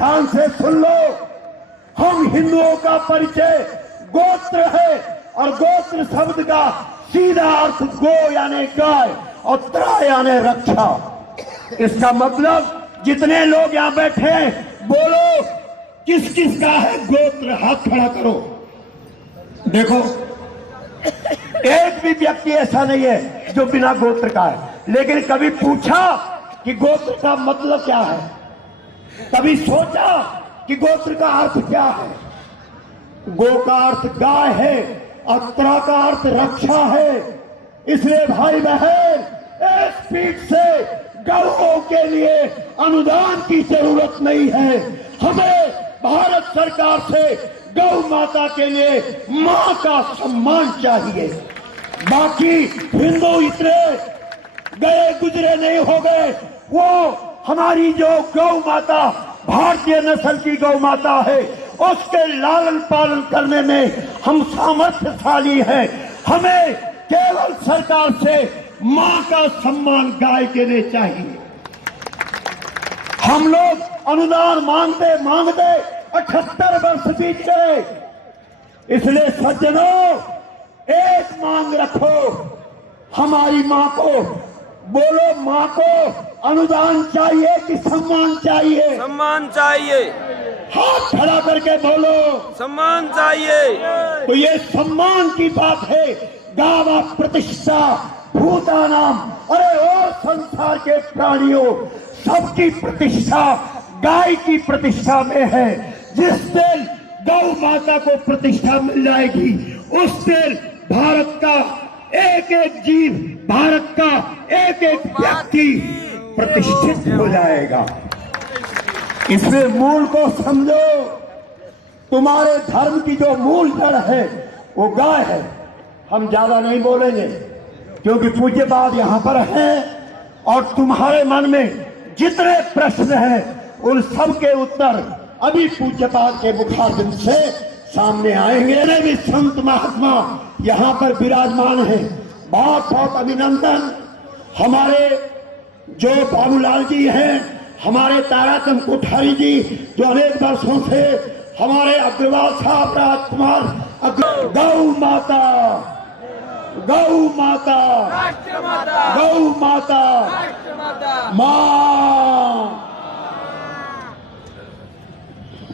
ध्यान से सुन लो, हम हिंदुओं का परिचय गोत्र है और गोत्र शब्द का सीधा अर्थ गो यानी गाय और त्रा यानी रक्षा। इसका मतलब जितने लोग यहां बैठे हैं, बोलो किस किस का है गोत्र, हाथ खड़ा करो। देखो, एक भी व्यक्ति ऐसा नहीं है जो बिना गोत्र का है। लेकिन कभी पूछा कि गोत्र का मतलब क्या है? कभी सोचा कि गोत्र का अर्थ क्या है? गो का अर्थ गाय है और त्रा का अर्थ रक्षा है। इसलिए भाई बहन, इस पीठ से गौओं के लिए अनुदान की जरूरत नहीं है। हमें भारत सरकार से गौ माता के लिए मां का सम्मान चाहिए। बाकी हिंदू इतने गए गुजरे नहीं हो गए। वो हमारी जो गौ माता भारतीय नस्ल की गौ माता है, उसके लालन पालन करने में हम सामर्थ्यशाली हैं। हमें केवल सरकार से मां का सम्मान गाय के लिए चाहिए। हम लोग अनुदान मांगते मांगते 78 वर्ष बीत गए। इसलिए सज्जनों, एक मांग रखो हमारी मां को। बोलो, मां को अनुदान चाहिए कि सम्मान चाहिए? सम्मान चाहिए। हाथ खड़ा करके बोलो, सम्मान चाहिए। तो ये सम्मान की बात है। गावा प्रतिष्ठा भूतानाम, अरे ओ संसार के प्राणियों, सबकी प्रतिष्ठा गाय की प्रतिष्ठा में है। जिस दिन गौ माता को प्रतिष्ठा मिल जाएगी, उस दिन भारत का एक एक जीव, भारत का एक एक व्यक्ति प्रतिष्ठित हो जाएगा। इसलिए मूल को समझो। तुम्हारे धर्म की जो मूल जड़ है वो गाय है। हम ज्यादा नहीं बोलेंगे क्योंकि पूज्यपाद यहां पर हैं और तुम्हारे मन में जितने प्रश्न हैं उन सब के उत्तर अभी पूज्यपाद के मुखारबिंद से सामने आएंगे। भी संत महात्मा यहां पर विराजमान हैं, बहुत बहुत अभिनंदन। हमारे जो बाबूलाल जी हैं, हमारे ताराचंद कोठारी जी जो अनेक वर्षों से हमारे अग्रवाल साहब, राजकुमार, गौ माता, गौ माता, गौ माता, माँ।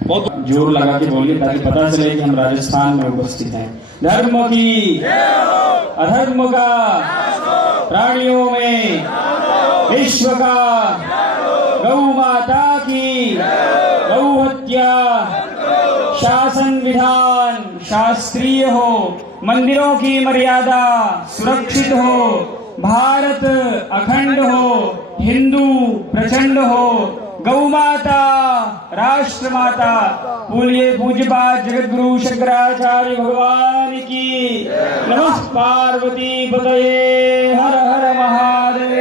बहुत जोर लगा के बोलिए ताकि पता चले कि हम राजस्थान में उपस्थित हैं। धर्म की, अधर्म का, प्राणियों में विश्व का, गौ माता की, गौ हत्या शासन विधान शास्त्रीय हो, मंदिरों की मर्यादा सुरक्षित हो, भारत अखंड हो, हिंदू प्रचंड हो, गौ माता राष्ट्र माता। बोलिए पूज्यपाद जगतगुरु शंकराचार्य भगवान की। नमः पार्वती पतये, हर हर महादेव।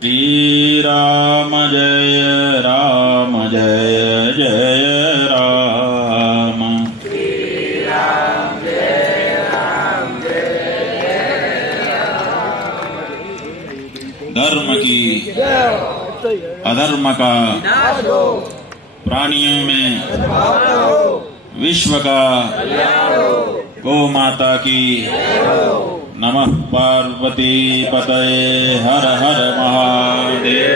श्री राम जय राम, जय जय राम। श्री राम जय राम, जय राम। धर्म की, अधर्म का, प्राणियों में विश्व का, गौ माता की। नमः पार्वती पतये, हर हर महादेव।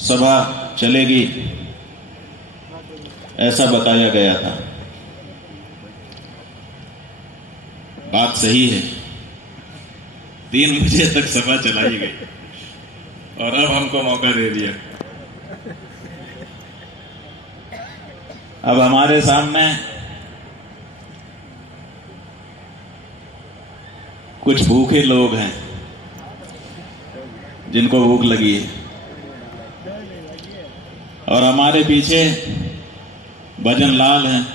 सभा चलेगी ऐसा बताया गया था। बात सही है, 3 बजे तक सभा चलाई गई और अब हमको मौका दे दिया। अब हमारे सामने कुछ भूखे लोग हैं जिनको भूख लगी है, और हमारे पीछे भजन लाल हैं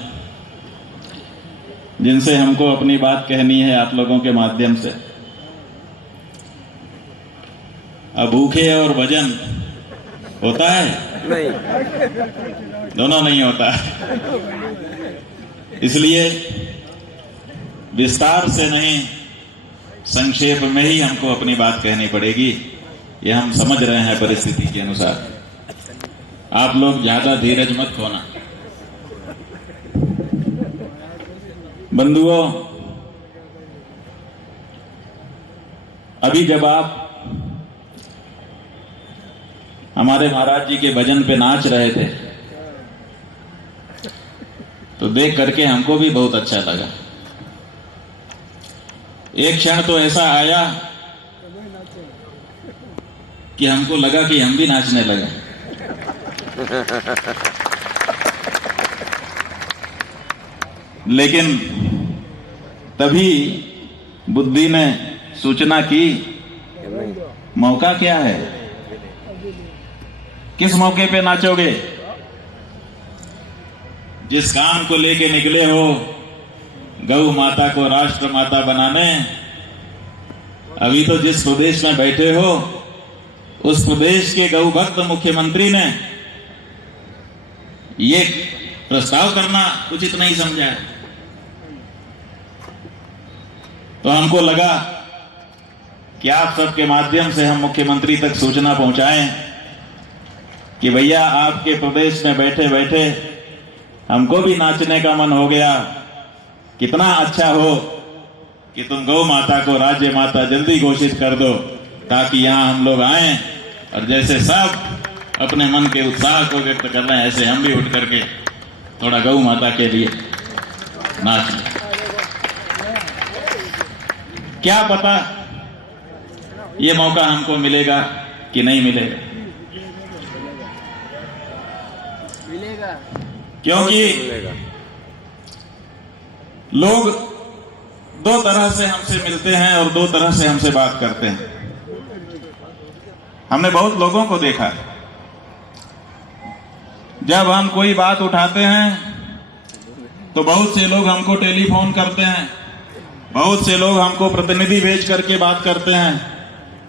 जिनसे हमको अपनी बात कहनी है आप लोगों के माध्यम से। अब भूखे और भजन होता है? नहीं, दोनों नहीं होता। इसलिए विस्तार से नहीं, संक्षेप में ही हमको अपनी बात कहनी पड़ेगी। ये हम समझ रहे हैं परिस्थिति के अनुसार। आप लोग ज्यादा धीरज मत खोना। बंधुओं, अभी जब आप हमारे महाराज जी के भजन पे नाच रहे थे तो देख करके हमको भी बहुत अच्छा लगा। एक क्षण तो ऐसा आया कि हमको लगा कि हम भी नाचने लगे। लेकिन तभी बुद्धि ने सूचना की, मौका क्या है, किस मौके पे नाचोगे? जिस काम को लेके निकले हो, गौ माता को राष्ट्र माता बनाने, अभी तो जिस प्रदेश में बैठे हो उस प्रदेश के गौ भक्त मुख्यमंत्री ने ये प्रस्ताव करना उचित नहीं समझा है। तो हमको लगा कि आप सबके माध्यम से हम मुख्यमंत्री तक सूचना पहुंचाएं कि भैया आपके प्रदेश में बैठे बैठे हमको भी नाचने का मन हो गया। कितना अच्छा हो कि तुम गौ माता को राज्य माता जल्दी घोषित कर दो, ताकि यहां हम लोग आए और जैसे सब अपने मन के उत्साह को व्यक्त कर रहे हैं ऐसे हम भी उठ करके थोड़ा गौ माता के लिए नाच लें। क्या पता ये मौका हमको मिलेगा कि नहीं मिलेगा, क्योंकि लोग दो तरह से हमसे मिलते हैं और दो तरह से हमसे बात करते हैं। हमने बहुत लोगों को देखा, जब हम कोई बात उठाते हैं तो बहुत से लोग हमको टेलीफोन करते हैं, बहुत से लोग हमको प्रतिनिधि भेज करके बात करते हैं,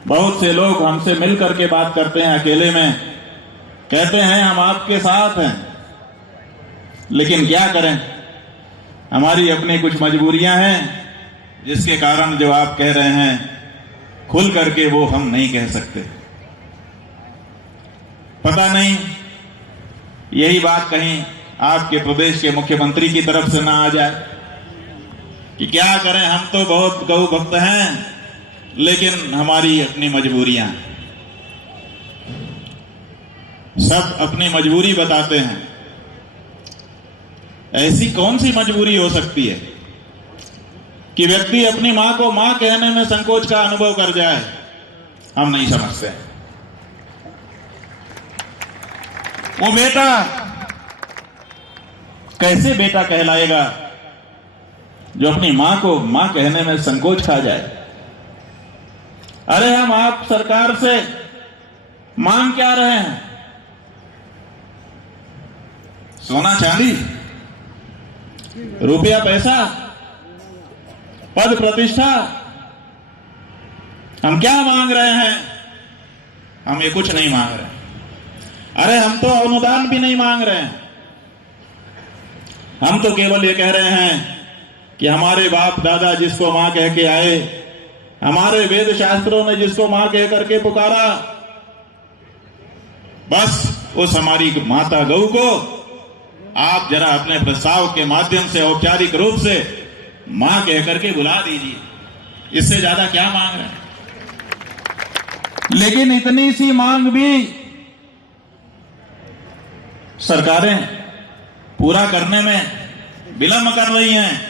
बहुत से लोग हमसे मिल करके बात करते हैं अकेले में, कहते हैं हम आपके साथ हैं। लेकिन क्या करें, हमारी अपनी कुछ मजबूरियां हैं जिसके कारण जो आप कह रहे हैं खुल करके वो हम नहीं कह सकते। पता नहीं यही बात कहीं आपके प्रदेश के मुख्यमंत्री की तरफ से ना आ जाए कि क्या करें, हम तो बहुत गौ भक्त हैं लेकिन हमारी अपनी मजबूरियां। सब अपनी मजबूरी बताते हैं। ऐसी कौन सी मजबूरी हो सकती है कि व्यक्ति अपनी मां को मां कहने में संकोच का अनुभव कर जाए? हम नहीं समझते। वो बेटा कैसे बेटा कहलाएगा जो अपनी मां को मां कहने में संकोच खा जाए? अरे हम आप सरकार से मांग क्या रहे हैं? सोना चांदी, रुपया पैसा, पद प्रतिष्ठा? हम क्या मांग रहे हैं? हम ये कुछ नहीं मांग रहे। अरे हम तो अनुदान भी नहीं मांग रहे हैं। हम तो केवल ये कह रहे हैं कि हमारे बाप दादा जिसको मां कह के आए, हमारे वेद शास्त्रों ने जिसको मां कह करके पुकारा, बस उस हमारी माता गौ को आप जरा अपने प्रस्ताव के माध्यम से औपचारिक रूप से मां कह करके बुला दीजिए। इससे ज्यादा क्या मांग रहे हैं? लेकिन इतनी सी मांग भी सरकारें पूरा करने में विलंब कर रही हैं।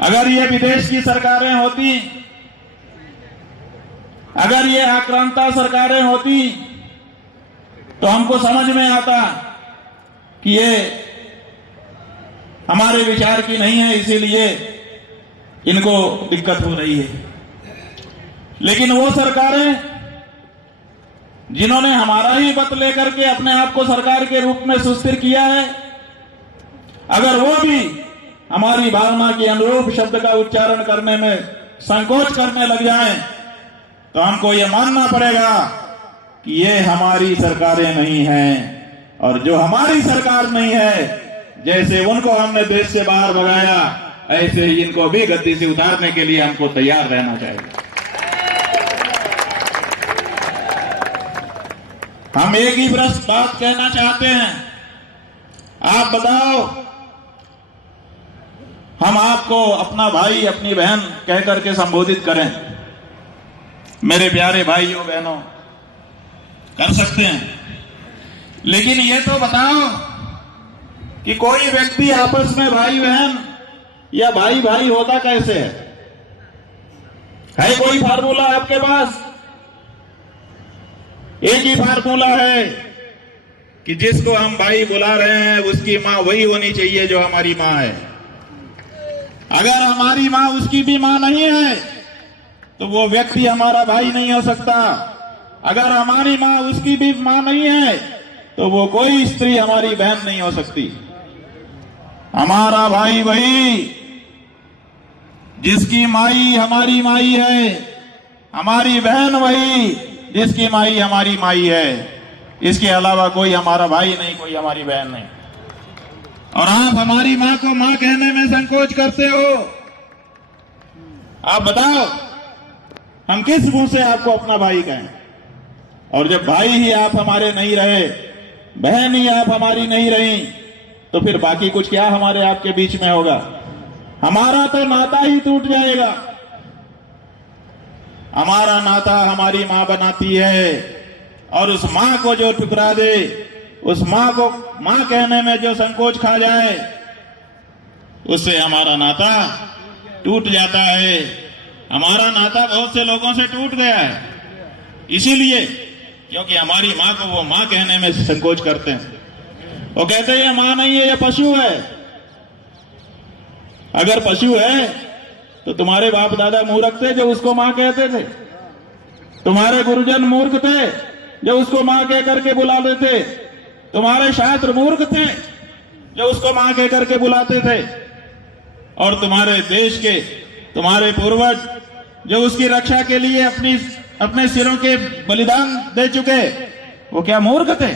अगर ये विदेश की सरकारें होती, अगर ये आक्रांता सरकारें होती तो हमको समझ में आता कि ये हमारे विचार की नहीं है, इसीलिए इनको दिक्कत हो रही है। लेकिन वो सरकारें जिन्होंने हमारा ही मत लेकर के अपने आप को सरकार के रूप में सुस्थिर किया है, अगर वो भी हमारी भावना के अनुरूप शब्द का उच्चारण करने में संकोच करने लग जाएं, तो हमको ये मानना पड़ेगा कि ये हमारी सरकारें नहीं हैं। और जो हमारी सरकार नहीं है, जैसे उनको हमने देश से बाहर भगाया, ऐसे ही इनको भी गद्दी से उतारने के लिए हमको तैयार रहना चाहिए। हम एक ही बात कहना चाहते हैं, आप बताओ, हम आपको अपना भाई अपनी बहन कह करके संबोधित करें, मेरे प्यारे भाइयों बहनों, कर सकते हैं, लेकिन ये तो बताओ कि कोई व्यक्ति आपस में भाई बहन या भाई भाई होता कैसे है कोई फार्मूला आपके पास? एक ही फार्मूला है कि जिसको हम भाई बुला रहे हैं उसकी मां वही होनी चाहिए जो हमारी मां है। अगर हमारी मां उसकी भी मां नहीं है तो वो व्यक्ति हमारा भाई नहीं हो सकता। अगर हमारी मां उसकी भी मां नहीं है तो वो कोई स्त्री हमारी बहन नहीं हो सकती। हमारा भाई वही जिसकी माई हमारी माई है, हमारी बहन वही जिसकी माई हमारी माई है। इसके अलावा कोई हमारा भाई नहीं, कोई हमारी बहन नहीं। और आप हमारी मां को मां कहने में संकोच करते हो। आप बताओ, हम किस मुंह से आपको अपना भाई कहें? और जब भाई ही आप हमारे नहीं रहे, बहन ही आप हमारी नहीं रही, तो फिर बाकी कुछ क्या हमारे आपके बीच में होगा? हमारा तो नाता ही टूट जाएगा। हमारा नाता हमारी मां बनाती है, और उस मां को जो ठुकरा दे, उस मां को मां कहने में जो संकोच खा जाए, उससे हमारा नाता टूट जाता है। हमारा नाता बहुत से लोगों से टूट गया है, इसीलिए क्योंकि हमारी मां को वो मां कहने में संकोच करते हैं। वो कहते हैं ये मां नहीं है, ये पशु है। अगर पशु है तो तुम्हारे बाप दादा मूर्ख थे जो उसको मां कहते थे, तुम्हारे गुरुजन मूर्ख थे जो उसको मां कह करके बुलाते थे, तुम्हारे शास्त्र मूर्ख थे जो उसको मां कह करके बुलाते थे, और तुम्हारे देश के तुम्हारे पूर्वज जो उसकी रक्षा के लिए अपने सिरों के बलिदान दे चुके, वो क्या मूर्ख थे?